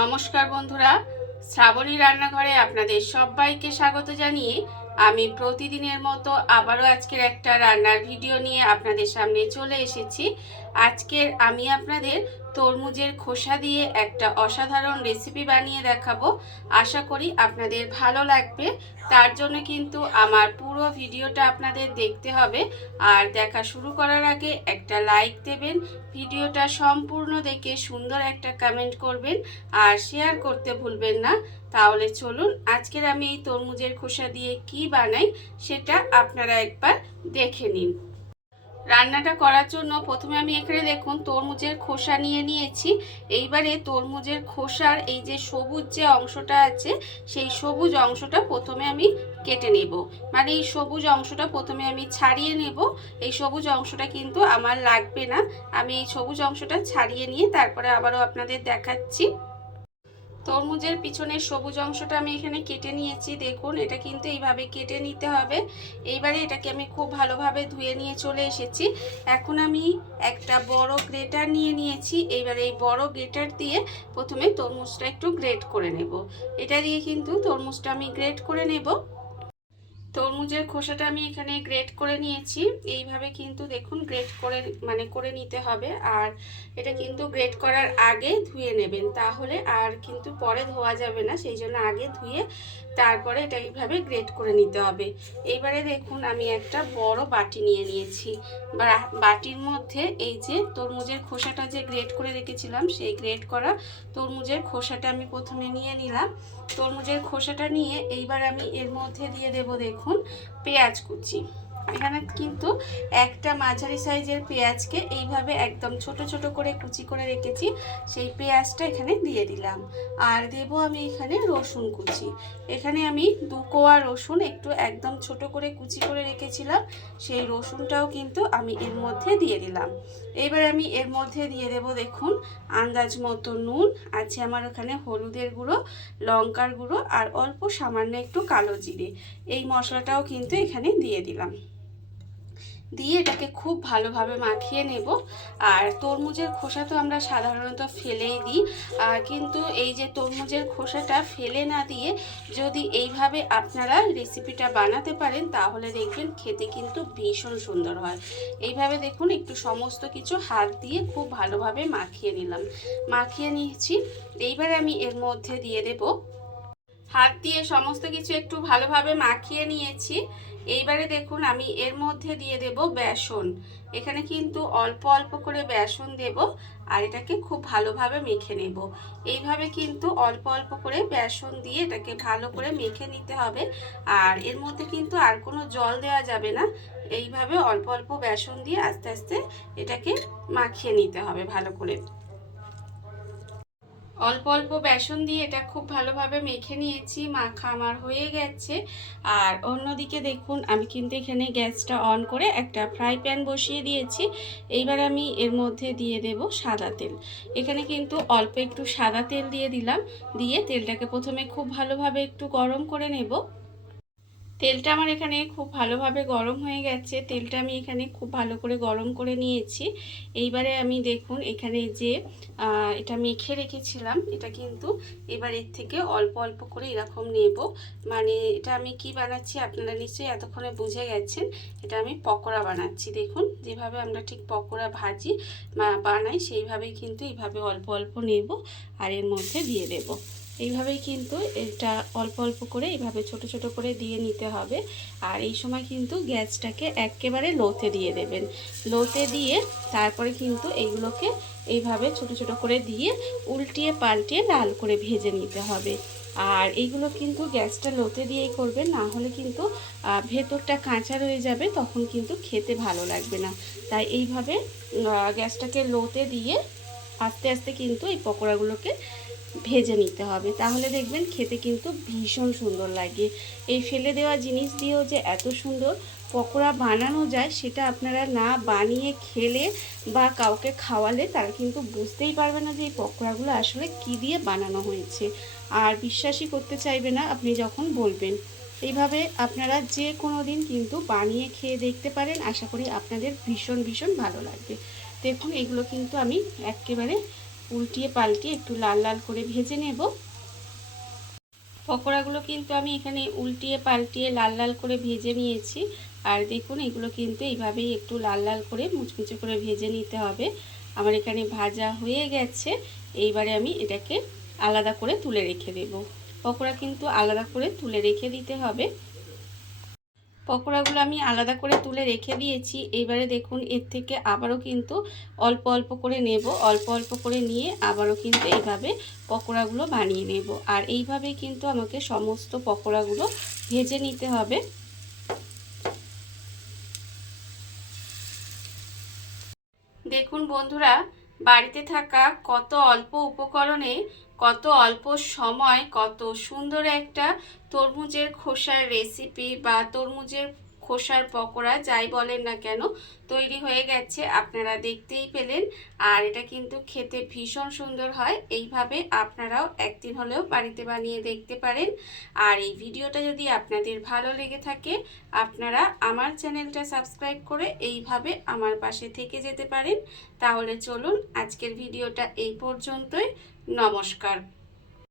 নমস্কার বন্ধুরা, শ্রাবণী রান্নাঘরে আপনাদের সবাইকে স্বাগত জানিয়ে আমি প্রতিদিনের মতো আবারও আজকের একটা রান্নার ভিডিও নিয়ে আপনাদের সামনে চলে এসেছি। আজকের আমি আপনাদের তরমুজের খোসা দিয়ে একটা অসাধারণ রেসিপি বানিয়ে দেখাবো। আশা করি আপনাদের ভালো লাগবে। তার জন্য কিন্তু আমার পুরো ভিডিওটা আপনাদের দেখতে হবে। আর দেখা শুরু করার আগে একটা লাইক দেবেন, ভিডিওটা সম্পূর্ণ দেখে সুন্দর একটা কমেন্ট করবেন আর শেয়ার করতে ভুলবেন না। তাহলে চলুন আজকের আমি এই তরমুজের খোসা দিয়ে কি বানাই সেটা আপনারা একবার দেখে নিন। রান্নাটা করার জন্য প্রথমে আমি এখানে দেখুন তরমুজের খোসা নিয়ে নিয়েছি। এইবারে তরমুজের খোসার এই যে সবুজ যে অংশটা আছে সেই সবুজ অংশটা প্রথমে আমি কেটে নেব, মানে এই সবুজ অংশটা প্রথমে আমি ছাড়িয়ে নেব। এই সবুজ অংশটা কিন্তু আমার লাগবে না, আমি এই সবুজ অংশটা ছাড়িয়ে নিয়ে তারপরে আবারও আপনাদের দেখাচ্ছি। তরমুজের পিছনের সবুজ অংশটা আমি এখানে কেটে নিয়েছি। দেখুন এটা কিন্তু এইভাবে কেটে নিতে হবে। এইবারে এটাকে আমি খুব ভালোভাবে ধুয়ে নিয়ে চলে এসেছি। এখন আমি একটা বড় গ্রেটার নিয়ে নিয়েছি। এইবারে এই বড় গ্রেটার দিয়ে প্রথমে তরমুজটা একটু গ্রেট করে নেব। এটা দিয়ে কিন্তু তরমুজটা আমি গ্রেট করে নেব। তরমুজের খোসাটা আমি এখানে গ্রেট করে নিয়েছি। এইভাবে কিন্তু দেখুন গ্রেট করে করে নিতে হবে। আর এটা কিন্তু গ্রেট করার আগে ধুয়ে নেবেন, তাহলে আর কিন্তু পরে ধোয়া যাবে না, সেই জন্য আগে ধুয়ে তারপরে এটা এইভাবে গ্রেট করে নিতে হবে। এইবারে দেখুন আমি একটা বড় বাটি নিয়ে নিয়েছি। বাটির মধ্যে এই যে তরমুজের খোসাটা যে গ্রেট করে রেখেছিলাম সেই গ্রেট করা তরমুজের খোসাটা আমি প্রথমে নিয়ে নিলাম। তরমুজের খোসাটা নিয়ে এইবার আমি এর মধ্যে দিয়ে দেব দেখুন পেঁয়াজ কুচি। এখানে কিন্তু একটা মাঝারি সাইজের পেঁয়াজকে এইভাবে একদম ছোট ছোট করে কুচি করে রেখেছি, সেই পেঁয়াজটা এখানে দিয়ে দিলাম। আর দেব আমি এখানে রসুন কুচি। এখানে আমি 2 কোয়া রসুন একটু একদম ছোট করে কুচি করে রেখেছিলাম, সেই রসুনটাও কিন্তু আমি এর মধ্যে দিয়ে দিলাম। এবার আমি এর মধ্যে দিয়ে দেব দেখুন আন্দাজ মতো নুন আছে আমার এখানে, হলুদের গুঁড়ো, লঙ্কার গুঁড়ো আর অল্প সামান্য একটু কালো জিরে। এই মশলাটাও কিন্তু এখানে দিয়ে দিলাম। দিয়ে এটাকে খুব ভালোভাবে মাখিয়ে নেব। আর তরমুজের খোসা তো আমরা সাধারণত ফেলেই দিই, কিন্তু এই যে তরমুজের খোসাটা ফেলে না দিয়ে যদি এইভাবে আপনারা রেসিপিটা বানাতে পারেন তাহলে দেখবেন খেতে কিন্তু ভীষণ সুন্দর হয়। এইভাবে দেখুন একটু সমস্ত কিছু হাত দিয়ে খুব ভালোভাবে মাখিয়ে নিলাম, মাখিয়ে নিয়েছি। এইবার আমি এর মধ্যে দিয়ে দেব, হাত দিয়ে সমস্ত কিছু একটু ভালোভাবে মাখিয়ে নিয়েছি। এইবারে দেখুন আমি এর মধ্যে দিয়ে দেব বেসন। এখানে কিন্তু অল্প অল্প করে বেসন দেব আর এটাকে খুব ভালোভাবে মেখে নেব। এইভাবে কিন্তু অল্প অল্প করে বেসন দিয়ে এটাকে ভালো করে মেখে নিতে হবে। আর এর মধ্যে কিন্তু আর কোনো জল দেওয়া যাবে না, এইভাবে অল্প অল্প বেসন দিয়ে আস্তে আস্তে এটাকে মাখিয়ে নিতে হবে ভালো করে। অল্প অল্প বেসন দিয়ে এটা খুব ভালোভাবে মেখে নিয়েছি, মাখা আমার হয়ে গেছে। আর অন্যদিকে দেখুন আমি কিন্তু এখানে গ্যাসটা অন করে একটা ফ্রাই প্যান বসিয়ে দিয়েছি। এইবার আমি এর মধ্যে দিয়ে দেব সাদা তেল। এখানে কিন্তু অল্প একটু সাদা তেল দিয়ে দিলাম, দিয়ে তেলটাকে প্রথমে খুব ভালোভাবে একটু গরম করে নেব। তেলটা আমার এখানে খুব ভালোভাবে গরম হয়ে গেছে, তেলটা আমি এখানে খুব ভালো করে গরম করে নিয়েছি। এইবারে আমি দেখুন এখানে যে এটা মেখে রেখেছিলাম এটা কিন্তু এবার এর থেকে অল্প অল্প করে এরকম নেব। মানে এটা আমি কি বানাচ্ছি আপনারা নিশ্চয়ই এতক্ষণে বুঝে গেছেন, এটা আমি পকোড়া বানাচ্ছি। দেখুন যেভাবে আমরা ঠিক পকোড়া ভাজি বানাই সেইভাবেই কিন্তু এইভাবে অল্প অল্প নেব আর এর মধ্যে দিয়ে দেব। এইভাবেই কিন্তু এটা অল্প অল্প করে এইভাবে ছোট ছোট করে দিয়ে নিতে হবে। আর এই সময় কিন্তু গ্যাসটাকে একেবারে লোতে দিয়ে দেবেন। লোতে দিয়ে তারপরে কিন্তু এইগুলোকে এইভাবে ছোট ছোট করে দিয়ে উল্টিয়ে পাল্টিয়ে লাল করে ভেজে নিতে হবে। আর এইগুলো কিন্তু গ্যাসটা লোতে দিয়েই করবেন, না হলে কিন্তু ভেতরটা কাঁচা রয়ে যাবে, তখন কিন্তু খেতে ভালো লাগবে না। তাই এইভাবে গ্যাসটাকে লোতে দিয়ে আস্তে আস্তে কিন্তু এই পকোড়াগুলোকে ভেজে নিতে হবে, তাহলে দেখবেন খেতে কিন্তু ভীষণ সুন্দর লাগে। এই ফেলে দেওয়া জিনিস দিয়েও যে এত সুন্দর পকোড়া বানানো যায় সেটা আপনারা না বানিয়ে খেলে বা কাউকে খাওয়ালে তারা কিন্তু বুঝতেই পারবে না যে এই পকোড়াগুলো আসলে কি দিয়ে বানানো হয়েছে, আর বিশ্বাসই করতে চাইবে না আপনি যখন বলবেন। এইভাবে আপনারা যে কোনো দিন কিন্তু বানিয়ে খেয়ে দেখতে পারেন, আশা করি আপনাদের ভীষণ ভীষণ ভালো লাগবে। দেখুন এগুলো কিন্তু আমি একেবারে উল্টিয়ে পাল্টিয়ে একটু লাল লাল করে ভেজে নেব। পকোড়াগুলো কিন্তু আমি এখানে উল্টিয়ে পাল্টিয়ে লাল লাল করে ভেজে নিয়েছি। আর দেখুন এগুলো কিন্তু এইভাবেই একটু লাল লাল করে মুচমুচে করে ভেজে নিতে হবে। আমার এখানে ভাজা হয়ে গেছে। এইবারে আমি এটাকে আলাদা করে তুলে রেখে দেব। পকোড়া কিন্তু আলাদা করে তুলে রেখে দিতে হবে। পকোড়াগুলো আমি আলাদা করে তুলে রেখে দিয়েছি। এইবারে দেখুন এর থেকে আবারও কিন্তু অল্প অল্প করে নেব। অল্প অল্প করে নিয়ে আবারও কিন্তু এইভাবে পকোড়াগুলো বানিয়ে নেব। আর এইভাবেই কিন্তু আমাকে সমস্ত পকোড়াগুলো ভেজে নিতে হবে। দেখুন বন্ধুরা, বাড়িতে থাকা কত অল্প উপকরণে কত অল্প সময় কত সুন্দর একটা তরমুজের খোসার রেসিপি বা তরমুজের খোসার পকোড়া যাই বলেন না কেন তৈরি হয়ে গেছে, আপনারা দেখতেই পেলেন। আর এটা কিন্তু খেতে ভীষণ সুন্দর হয়। এইভাবে আপনারাও একদিন হলেও বাড়িতে বানিয়ে দেখতে পারেন। আর এই ভিডিওটা যদি আপনাদের ভালো লেগে থাকে, আপনারা আমার চ্যানেলটা সাবস্ক্রাইব করে এইভাবে আমার পাশে থেকে যেতে পারেন। তাহলে চলুন আজকের ভিডিওটা এই পর্যন্তই। নমস্কার।